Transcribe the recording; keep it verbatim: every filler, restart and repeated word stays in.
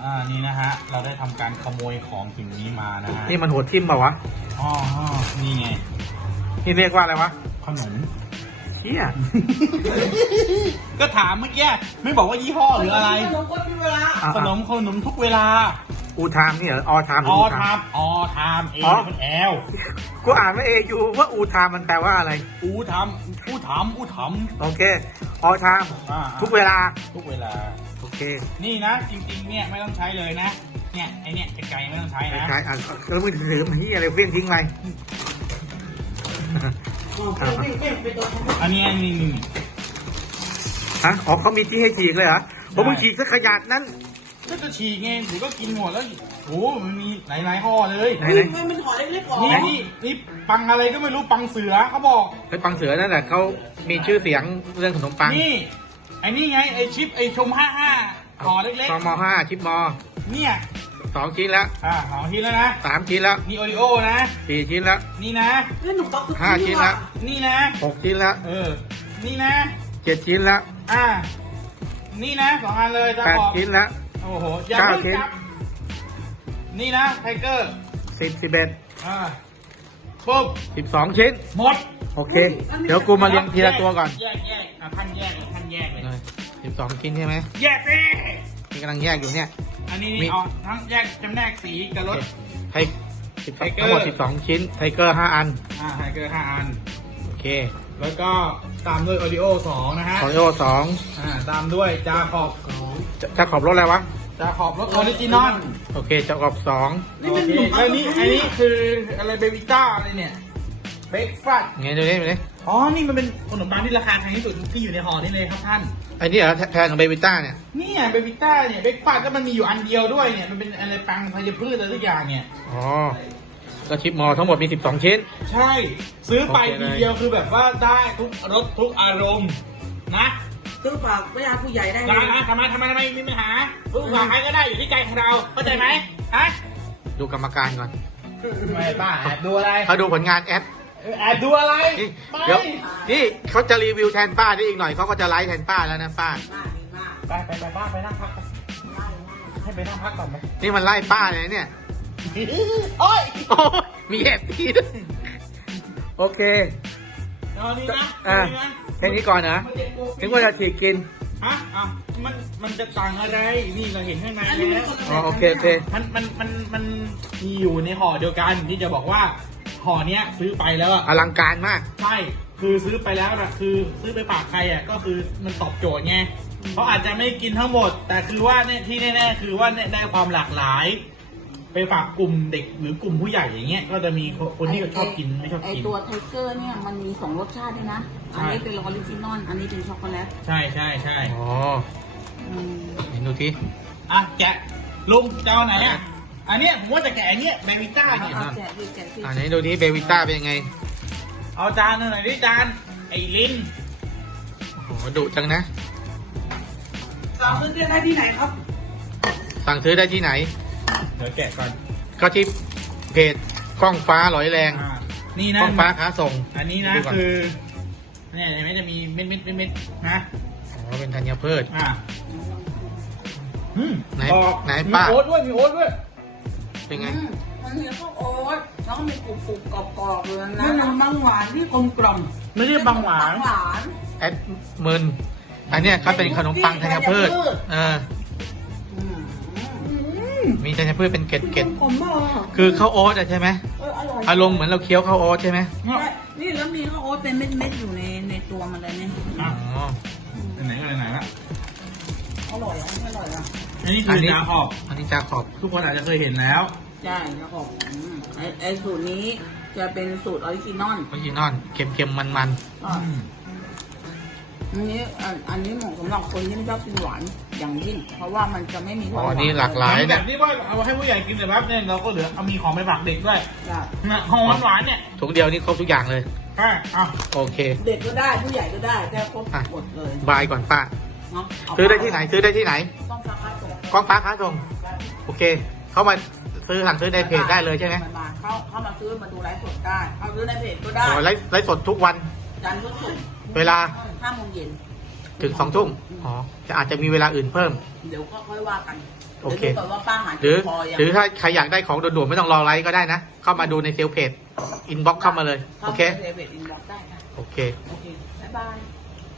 อ่านี่นะฮะเราได้ทำการขโมยของสิ่งนี้มานะฮะนี่มันหัวทิ่มเปล่าวะอ๋อนี่ไงนี่เรียกว่าอะไรวะขนมเชี่ยก็ถามเมื่อกี้ไม่บอกว่ายี่ห้อหรืออะไรขนมก็มีเวลาอ่ะขนมขนมทุกเวลาอูทามนี่เหรอออทามหรือออูทาทามมอทามเออ๋อเป็นแอลกูอ่านว่าเอยูว่าอูทามมันแปลว่าอะไรอูทำอูทำอูทโอเคออทามำอ่าทุกเวลาทุกเวลาโอเคนี่นะจริงๆเนี่ยไม่ต้องใช้เลยนะ เนี่ยไอเนี่ยไกลๆไม่ต้องใช้นะใช่อ่ะแล้วมือถือมันที่อะไรเฟี้ยงทิ้งไปวิ่งวิ่งไปตัวอันนี้นี่นี่ฮะอ๋อเขามีที่ให้ฉีกเลยเหรอผมมึงฉีกสักขนาดนั้นก็จะฉีกไงหรือก็กินหมดแล้วโอ้โหมันมีหลายๆห่อเลยไหนมันเป็นห่อเล็กๆก่อนนี่นี่นี่ปังอะไรก็ไม่รู้ปังเสือเขาบอกไอ้ปังเสือนั่นแหละเขามีชื่อเสียงเรื่องขนมปังนี่ไอ้นี่ไงไอชิปไอชมห้าห้าห่อเล็กซองมห้าชิปมๆเนี่ยสองชิ้นแล้วอ่าห่อทีแล้วนะสามชิ้นแล้วมีโอริโอนะสี่ชิ้นแล้วนี่นะเล่นหนุ่มต๊อกห้าชิ้นละนี่นะหกชิ้นแล้วเออนี่นะเจ็ดชิ้นแล้วอ่านี่นะสองอันเลยจะแปดบอกชิ้นแล้วโอ้โหอย่าเก้าเพิ่งชิ้นจับนี่นะไทเกอร์สิบสิบเอ็ดอ่าปุ๊บสิบสองชิ้นหมดโอเค เดี๋ยวกูมาเรียงทีละตัวก่อนแยกแยกอ่ะท่านแยกเลยท่านแยกเลยสิบสองชิ้นใช่ไหมแยกสินี่กำลังแยกอยู่เนี่ยอันนี้มีนี่เอาทั้งแยกจำแนกสีกับรถไทยสิบไทเกอร์ทั้งหมดสิบสองชิ้น ไทเกอร์ห้าอันอ่าไทเกอร์ห้าอันโอเคแล้วก็ตามด้วยโอริโอสองนะฮะคอริโอสองอ่าตามด้วยจาขอบจะจะขอบรถอะไรวะจาขอบรถออริจินอลโอเคจะขอบสองนี่โอเป็นเคหนุ่มต๊แล้อวกนี่อันนี้คืออะไรเบบิต้าอะไรเนี่ยเบรกฟาสไงดูนี่ดูนี่อ๋อ นี่มันเป็นขนมปังที่ราคาแพงที่สุดที่อยู่ในห่อนี่เลยครับท่านไอ้นี่เหรอแทนของเบบิต้าเนี่ยเนี่ยเบบิต้าเนี่ยเบรกฟาสก็มันมีอยู่อันเดียวด้วยเนี่ย มันเป็นอะไรปังธัญพืชอะไรทุกอย่างเนี่ยอ๋อ ก็ชิปมอทั้งหมดมีสิบสองชิ้นใช่ ซื้อไปโอเคเลยทีเดียวคือแบบว่าได้ทุกรสทุกอารมณ์นะซื้อฝากไม่ยาผู้ใหญ่ได้ร้านนะทำไมทำไมทำไมมีปัญหาลูกหลานใครก็ได้อยู่ที่ใจของเรา เข้าใจไหมฮะดูกรรมการก่อนไม่ป้าแอบดูอะไรเขาดูผลงานแอดแอบดูอะไรนี่ไปเดี๋ยวนี่เขาจะรีวิวแทนป้าได้อีกหน่อยเขาก็จะไลฟ์แทนป้าแล้วนะป้ามากดีมากไปไปไปป้าไปนั่งพักไปให้ไปนั่งพักก่อนไหมนี่มันไล่ป้าเลยเนี่ยโอ้ยโอ้ยมีแอบทีด้วยโอเคเอานี่นะอ่ะเอานี่นะแค่นี้ก่อนนะมันเจ็บปวดถึงว่าจะฉีกกินฮะอ่ะมัน มันจะต่างอะไร นี่เราเห็นข้างในอันนี้แล้วมันคนละอ๋อโอเคโอเคมัน มัน มัน มันมีอยู่ในห่อเดียวกันที่จะบอกว่าห่อเนี้ยซื้อไปแล้วอะอลังการมากใช่ คือซื้อไปแล้วนะคือซื้อไปฝากใครอ่ะ ก็คือมันตอบโจทย์ไงเขาอาจจะไม่กินทั้งหมด แต่คือว่าเนี่ยที่แน่ๆคือว่าเนี่ยได้ความหลากหลาย ไปฝากกลุ่มเด็กหรือกลุ่มผู้ใหญ่อย่างเงี้ย ก็จะมีคนที่ชอบกินไม่ชอบไอกินตัวไทเกอร์เนี่ยมันมีสองรสชาติด้วยนะใช่อันนี้เป็นออริจินอล อันนี้เป็นช็อกโกแลตใช่ใช่ใช่อ๋ออืมเห็นดูทีอ่ะแกะลุงเจ้าไหนอ่ะ อันเนี้ยผมว่าจะแกะอันเนี้ยแบวิต้าเนี่ยเอาแจกดิแจกดิอ่าไหนดูทีเบบิต้าเป็นยังไงเอาจานหน่อยดิจาน ไอ้ลิ้นโอ้โหดุจังนะสั่งซื้อได้ที่ไหนครับสั่งซื้อได้ที่ไหนเดี๋ยวแกะก่อนก็ที่เพจกล้องฟ้าหลอยแรงอ่านี่กนะล้องฟ้าค้าส่งอันนี้นะดูก่คือเนี่ยเห็นไหมจะมีเม็ดเม็ดเม็ดเม็ดนะอ๋อเป็นธัญพืชอ่าอืมไหนบอกไหนมีป้าโอ๊ตด้วย มีโอ๊ตด้วยเป็นไงอืมมันมีข้าวโอ๊ตแล้วก็มีกรุบกรุบกรอบกรอบๆเลยนะมันเป็นบางหวานที่กลมกล่อมไม่ได้บางหวานหวานแอดมินอันเนี้ยเขาเป็นขนมปังธัญพืชเอออืมมีธัญพืชเป็นเกล็ดเกล็ดผมมากคือข้าวโอ๊ตอะใช่ไหมเอออร่อยอารมณ์เหมือนเราเคี้ยวข้าวโอ๊ตใช่ไหมนี่แล้วมีข้าวโอ๊ตเป็นเม็ดๆอยู่ในในตัวมันเลยเนี่ยอ่ะอ๋อไหนก็ไหนละอร่อยอ่ะอร่อยอ่ะอันนี้อัคืนอนี้จาขอบอันนี้จาขอบทุกคนอาจจะเคยเห็นแล้วใช่แล้วก็อืมไอไอสูตรนี้จะเป็นสูตรออริจินอลออริจินอลเค็มๆมันก็อันนี้อันอันนี้เหมาะสำหรับคนที่ไม่ชอบกินหวานอย่างยิ่ง เพราะว่ามันจะไม่มีๆคอ๋วามอหวานนี่หลากหลายแบเนี่ยบที่ว่าเอาให้ผู้ใหญ่กินแต่แบบเนี่ยเราก็เหลือเอามีของไปฝากเด็กด้วยจ้ะนะของหวานๆเนี่ยถุงเดียวนี่ครบทุกอย่างเลยอ่ะอ่ะโอเคเด็กก็ได้ผู้ใหญ่ก็ได้ได้ครบอ่ะหมดเลยบายก่อนป้าเนาะเาซื้อได้ที่ไหน ซื้อได้ที่ไหนต้องสาขาส่งกล้องฟ้าค้าส่ง โอเค เข้ามาซื้อสั่งซื้อในเพจได้เลยใช่ไหมมาเข้าเข้ามาซื้อมาดูไลฟ์สดได้เข้าซื้อในเพจก็ได้อ๋อไลฟ์ไลฟ์สดทุกวันจันทร์พุธศุกร์เวลาห้าโมงเย็นถึงสองทุ่มอ๋อจะอาจจะมีเวลาอื่นเพิ่มเดี๋ยวก็ค่อยว่ากันโอเคดี๋ยวดูก่อนว่าป้าหาหรือพอยังหรือถ้าใครอยากได้ของด่วนๆไม่ต้องรอไลฟ์ก็ได้นะ เข้ามาดูในเซลล์เพจอินบ็อกเข้ามาเลย โอเคเซเว่นอินบ็อกซ์ได้ค่ะโอเคโอเคบ๊ายบาย